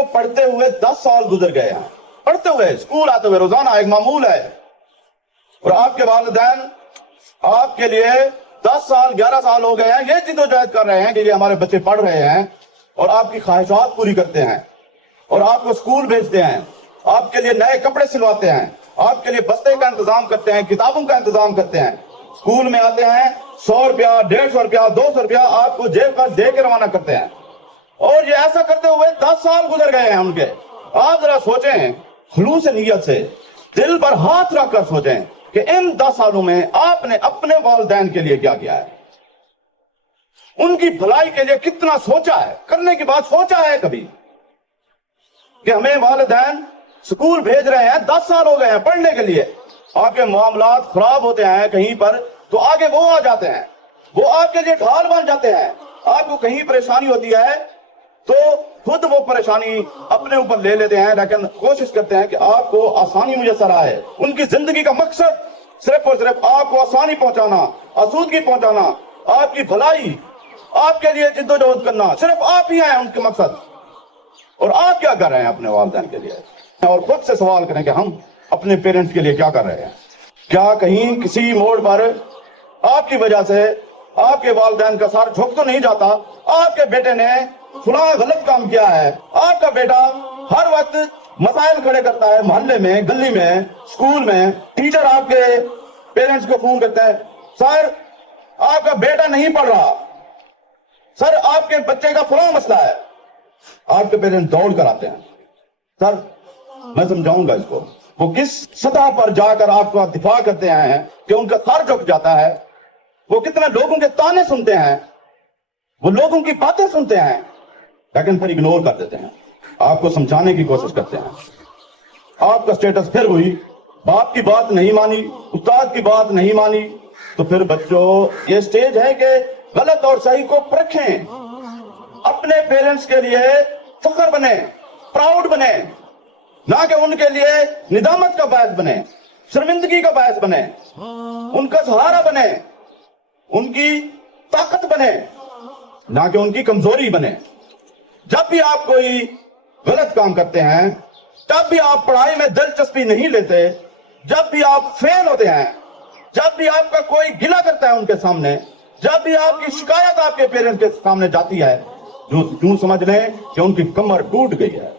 کو پڑھتے ہوئے 10 سال گزر گئے ہیں، پڑھتے ہوئے اسکول آتے ہوئے روزانہ ایک معمول ہے، اور آپ کے والدین آپ کے لیے 10 سال 11 سال ہو گئے ہیں یہ جدوجہد کر رہے ہیں کہ یہ ہمارے بچے پڑھ رہے ہیں، اور آپ کی خواہشات پوری کرتے ہیں، اور آپ کو اسکول بھیجتے ہیں، آپ کے لیے نئے کپڑے سلواتے ہیں، آپ کے لیے بستے کا انتظام کرتے ہیں، کتابوں کا انتظام کرتے ہیں، اسکول میں آتے ہیں 100 روپیہ 150 روپیہ 200 روپیہ آپ کو جیب کا دے کے روانہ کرتے ہیں، اور یہ ایسا کرتے ہوئے 10 سال گزر گئے ہیں ان کے۔ آپ ذرا سوچیں، خلوص نیت سے دل پر ہاتھ رکھ کر سوچیں کہ ان 10 سالوں میں آپ نے اپنے والدین کے لیے کیا کیا ہے، ان کی بھلائی کے لیے کتنا سوچا ہے، کرنے کی بات سوچا ہے کبھی کہ ہمیں والدین سکول بھیج رہے ہیں، 10 سال ہو گئے ہیں پڑھنے کے لیے، آپ کے معاملات خراب ہوتے ہیں کہیں پر تو آگے وہ آ جاتے ہیں، وہ آپ کے لیے ڈھال بن جاتے ہیں، آپ کو کہیں پریشانی ہوتی ہے تو خود وہ پریشانی اپنے اوپر لے لیتے ہیں، لیکن کوشش کرتے ہیں کہ آپ کو آسانی میسر آئے۔ ان کی زندگی کا مقصد صرف اور صرف آپ کو آسانی پہنچانا، آسودگی پہنچانا، آپ کی بھلائی، آپ کے لیے جدوجہد کرنا، صرف آپ ہی ہیں ان کے مقصد۔ اور آپ کیا کر رہے ہیں اپنے والدین کے لیے؟ اور خود سے سوال کریں کہ ہم اپنے پیرنٹس کے لیے کیا کر رہے ہیں؟ کیا کہیں کسی موڑ پر آپ کی وجہ سے آپ کے والدین کا سر جھک تو نہیں جاتا؟ آپ کے بیٹے نے فلاں غلط کام کیا ہے، آپ کا بیٹا ہر وقت مسائل کھڑے کرتا ہے محلے میں، گلی میں، اسکول میں، ٹیچر آپ کے پیرنٹس کو فون کرتا ہے، سر آپ کا بیٹا نہیں پڑھ رہا، سر آپ کے بچے کا فلاں مسئلہ ہے، آپ کے پیرنٹس دوڑ کر آتے ہیں، سر میں سمجھاؤں گا اس کو، وہ کس سطح پر جا کر آپ کا دفاع کرتے ہیں کہ ان کا سر جھک جاتا ہے، وہ کتنے لوگوں کے تانے سنتے ہیں، وہ لوگوں کی باتیں سنتے ہیں، لیکن پھر اگنور کر دیتے ہیں، آپ کو سمجھانے کی کوشش کرتے ہیں۔ آپ کا سٹیٹس پھر ہوئی، باپ کی بات نہیں مانی، استاد کی بات نہیں مانی، تو پھر بچوں یہ سٹیج ہے کہ غلط اور صحیح کو پرکھیں، اپنے پیرنٹس کے لیے فخر بنے، پراؤڈ بنے، نہ کہ ان کے لیے ندامت کا باعث بنے، شرمندگی کا باعث بنے، ان کا سہارا بنے، ان کی طاقت بنے، نہ کہ ان کی کمزوری بنے۔ جب بھی آپ کوئی غلط کام کرتے ہیں، جب بھی آپ پڑھائی میں دلچسپی نہیں لیتے، جب بھی آپ فیل ہوتے ہیں، جب بھی آپ کا کوئی گلہ کرتا ہے ان کے سامنے، جب بھی آپ کی شکایت آپ کے پیرنٹس کے سامنے جاتی ہے، یوں سمجھ لیں کہ ان کی کمر ٹوٹ گئی ہے،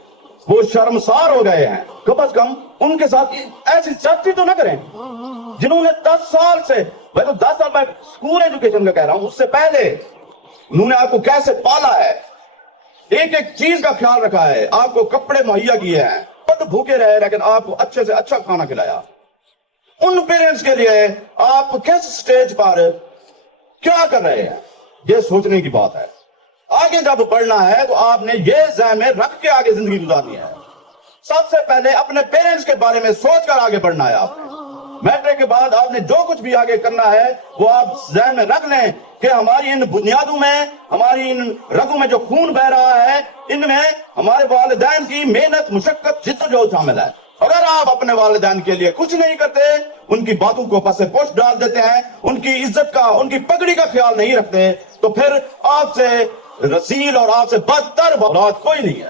وہ شرمسار ہو گئے ہیں۔ کم از کم ان کے ساتھ ایسی سختی تو نہ کریں جنہوں نے 10 سال سے، میں تو 10 سال میں اسکول ایجوکیشن کا کہہ رہا ہوں، اس سے پہلے انہوں نے آپ کو کیسے پالا ہے، ایک ایک چیز کا خیال رکھا ہے، آپ کو کپڑے مہیا کیے ہیں، خود بھوکے رہے لیکن آپ کو اچھے سے اچھا کھانا کھلایا۔ ان پیرنٹس کے لیے آپ کس سٹیج پر کیا کر رہے ہیں، یہ سوچنے کی بات ہے۔ آگے جب پڑھنا ہے تو آپ نے یہ ذہن میں رکھ کے آگے زندگی گزارنی ہے۔ سب سے پہلے اپنے پیرنٹس کے بارے میں سوچ کر آگے بڑھنا ہے۔ آپ نے میٹرک کے بعد آپ نے جو کچھ بھی آگے کرنا ہے وہ آپ ذہن میں رکھ لیں کہ ہماری ان بنیادوں میں، ہماری ان رگوں میں جو خون بہ رہا ہے، ان میں ہمارے والدین کی محنت، مشقت، جدوجہد شامل ہے۔ اگر آپ اپنے والدین کے لیے کچھ نہیں کرتے، ان کی باتوں کو پس پش ڈال دیتے ہیں، ان کی عزت کا، ان کی پگڑی کا خیال نہیں رکھتے، تو پھر آپ سے رسیل اور آپ سے بدتر اولاد کوئی نہیں ہے۔